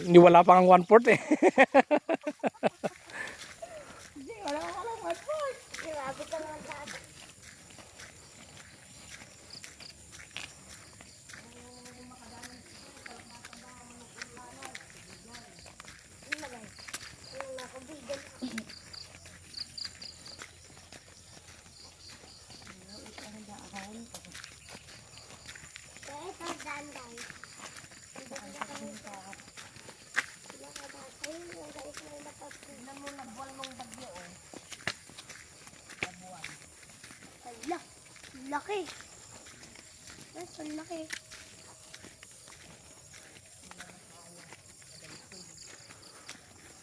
Hindi wala pang 1/4 eh. Hindi, wala ka lang 1/4. Grabe ka naman dati. Laki. Yes, ang laki.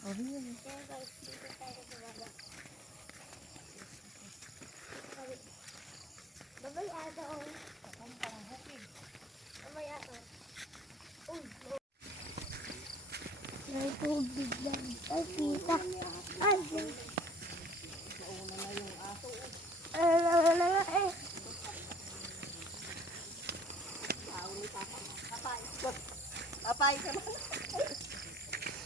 Oh, yun. Kaya guys, dito tayo sa baba. Babay ata o. Babay ata. Uy. May tubig lang. Ay, kita. Ay, yan. Nauna na yung aso. Nauna na nga eh. Papay ka na.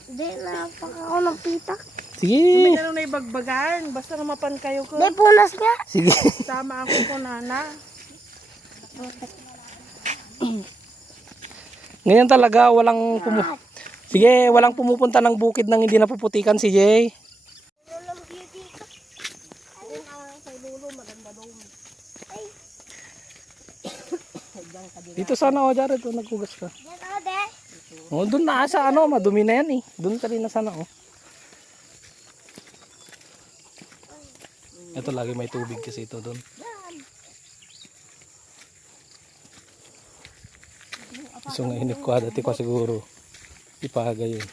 Hindi, napak ako ng pitak. Sige. Hindi na lang ibagbagan. Basta namapan kayo ko. Hindi, punas niya. Sige. Sama ako ko, nana. Ngayon talaga walang Sige, walang pumupunta ng bukid nang hindi napuputikan si Jay. Walang beauty ka. Ayun ang kay Lolo, maganda daw. Ay, Dito sana o Jared, o naghugas ka. yan ako de. Oh, doon na sa ano, madumi na yan eh. Doon ka rin na sana oh. Ito lagi may tubig kasi ito doon. So nga inip ko dati ko siguro ipaga yun.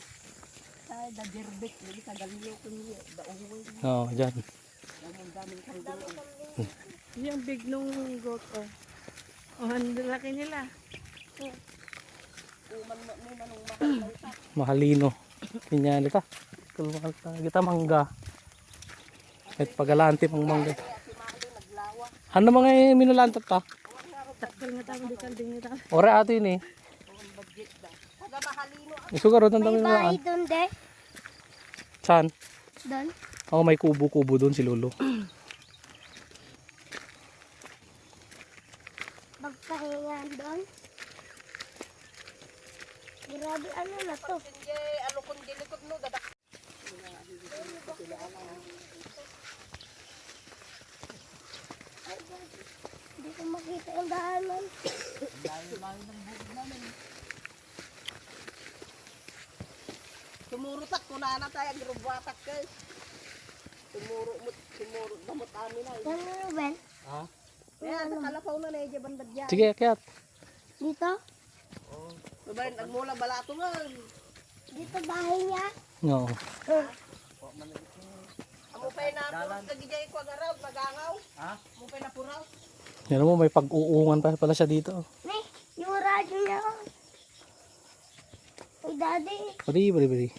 Oo, dyan. Yung big nung goat, oh. Oh, ang laki nila. Mahalino. Kanya nita. Kalmahal ta. Kita mangga. At pagalante pang mangga. Ano mga minulantat ta? Takal nga tayo, dikalding nita. Ora ato yun eh. Isugarot ang dami May bahay mga. doon de. Saan? Doon. Oh, may kubo-kubo doon si Lolo. Magpahingan doon. Grabe, ano na to? Ano kung dilikot no, dadak. Hindi ko makita yung daanan. Tumurutak ko na tayo, girubatak guys. Tumuro damot amin ay. Yan na, Ben. Ha? Kaya sa kalapaw na na yung bandad yan. Sige, akyat. Dito? Sabayin, nagmula balato nga. Dito bahay niya. No. Amo pa na purot kagijay ko agaraw, magangaw. Ha? Amo pa na puraw. Yan mo, may pag-uungan pa pala siya dito. May, yung radyo niya. Ay, daddy. Bari.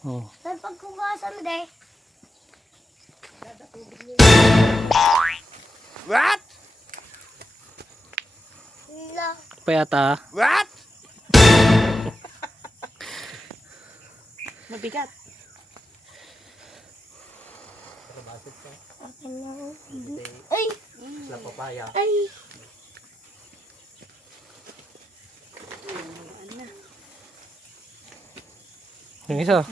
Oh. Saan pagkugasan mo, de? What? La. Payata. What? Mabigat. Akin na. Ay! Papaya. Ay! Yung isa.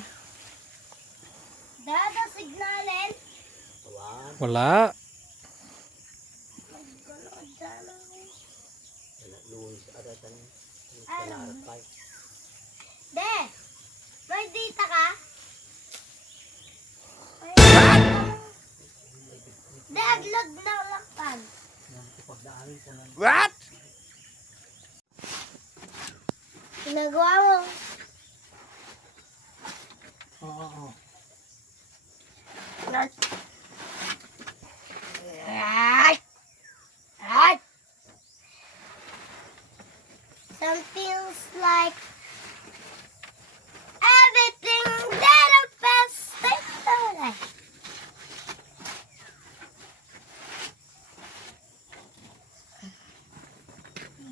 Dada, signalin. Wala. Magkalood sana ako. Ano? De! May data ka? De, aglog na lakpan. What? Ginagawa mo. Oo. Ay! Ay! Something's like everything that a best thing like.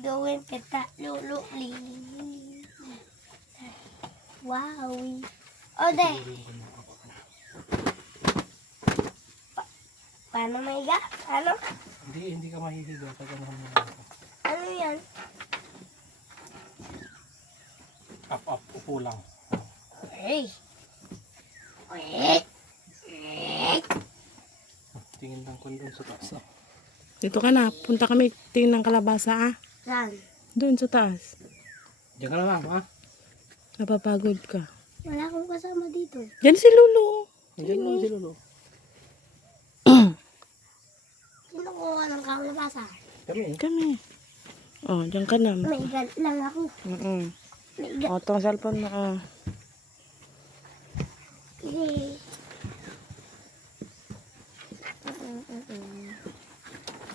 Going kita lululi. Wow. O, de. Paano maiga? Ano? Hindi ka mahihiga pag ano mo. Ano yan? Up, upo lang. Hey. Hey. Tingin ng kondon sa taas. Oh. Dito ka na. Punta kami tingin ng kalabasa ah. Saan? Doon sa taas. Diyan ka na lang, ha? Napapagod ka. Wala akong kasama dito. Yan si Lulu. Diyan mo si Lolo. Sino kuha ng kalabasa? Kami. Oh, diyan ka na. May gal lang ako. May gal. Oh, itong cellphone mo. Oh. Hindi.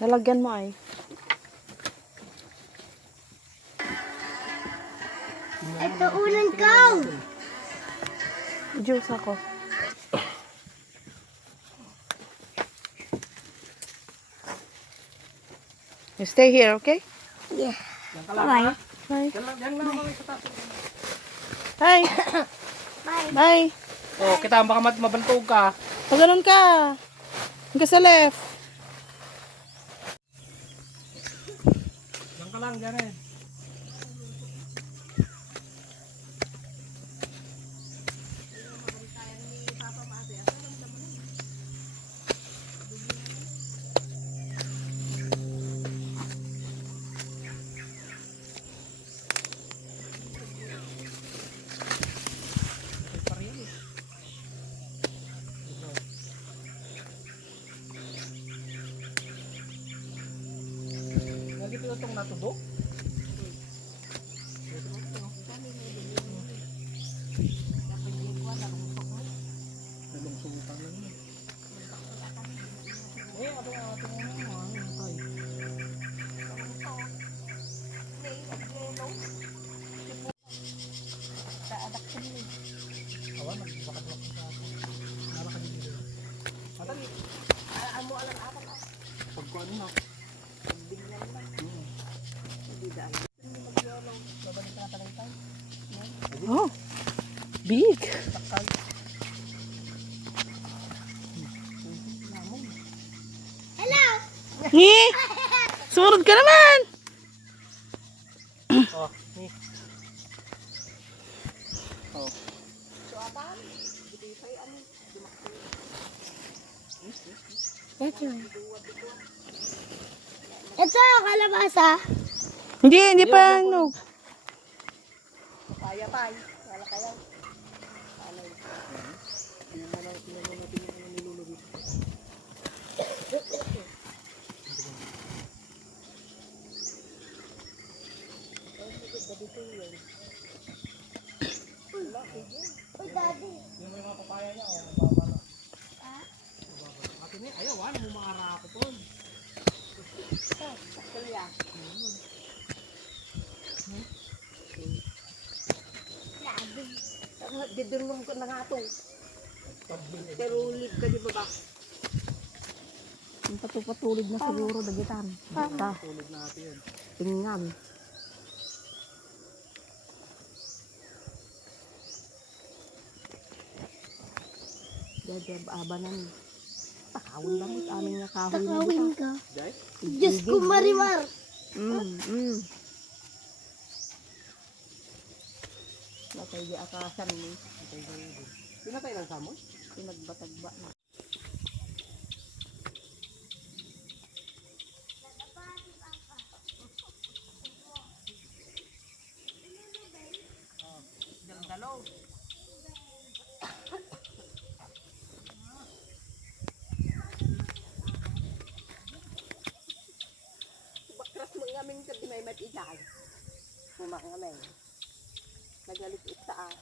Lalagyan mo ay. Ito ulan ko. Juice ako. You stay here, okay? Yeah. Diyan ka lang, Bye. ha? Bye. Diyan lang kami sa taas. Hi. Bye. Bye. Oh, kita baka mabantog ka. Pag ganun ka. Hanggang sa left. Diyan ka lang, diyan eh. Lagi ito itong natudok. Nalungsutan lang yun. Oh. Big. Hello. Ni. Surod ka naman. Oh, ni. Oh. Ito kalabasa. Hindi pa ano. Kaya tayo. Wala kaya. Uy, daddy. Yung mga papaya niya, oh, mababa na. Ate ni, ayaw, wala mo maara ako po. Sakilya. Daddy. Didurong ko na nga ito. Pero ulit ka di ba ba? Ang patupatulid na siguro dagitan. Basta. Tulog na ate yun. Tingnan. Dede abanan. Takawin lang ito aming nakahoy na Takawin dito. ka. Jai? Diyos ko, Marimar. Natay di akasan ni. Pinatay ng samon? Pinagbatagba na. Dalaw. Bakras mo ngamin ka di may matigay. Kumangamay. Nagalit ita ah.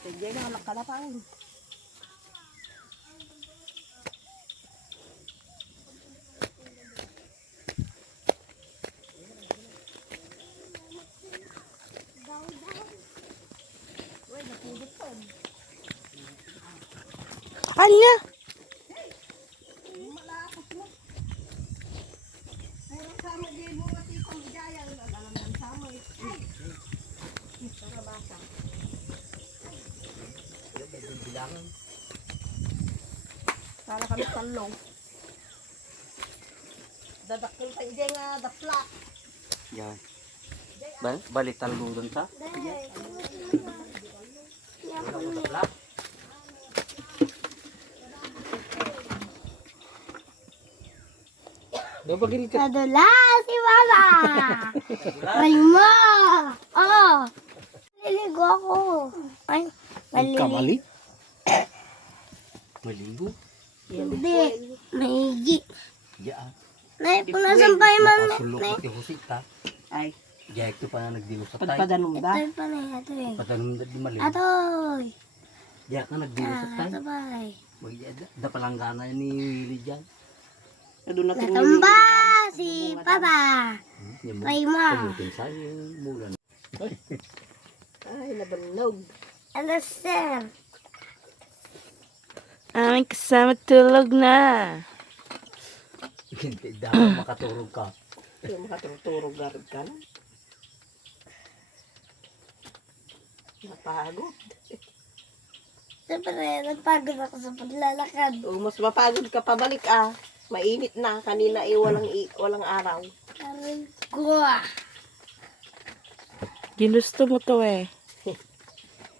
Sige na anak ka na pa. Anya. Sana kami talong. Dadakil tayo dyan nga, daplak. Yan. Balik talong doon sa. Dobagil ka. Nadula si Mama. Ay, Ma. Oh. Liligo ako. Ay, maliligo. Kamali. Maligo. Hindi. Maigi. Diyan. Nay, punasan pa yung mami. Nakasulok at ihusik ta. Ay, Diyan ito pa na nagdilo sa tay. pagpadanom da. Ito pa na ito eh. Patanong na di malim. Atoy. Diyan ka nagdilo sa tay. Ito pa eh. Da palanggana ni Willie dyan. Doon natin Natumba si Papa. Yan mo. Ay, Ma. Paglutin sa'yo. Mulan. Ay, nabalog. Ano, sir? Aming kasama tulog na. Hindi dapat makaturog ka. Hindi makaturog garod ka na. Napagod. Siyempre, nagpagod ako sa paglalakad. O, mas mapagod ka pabalik ah. Mainit na. Kanina walang araw. Aray ko. Ginusto mo to eh.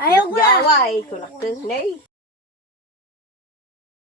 Ayaw ko na. Gaway. Kulak ka. Nay.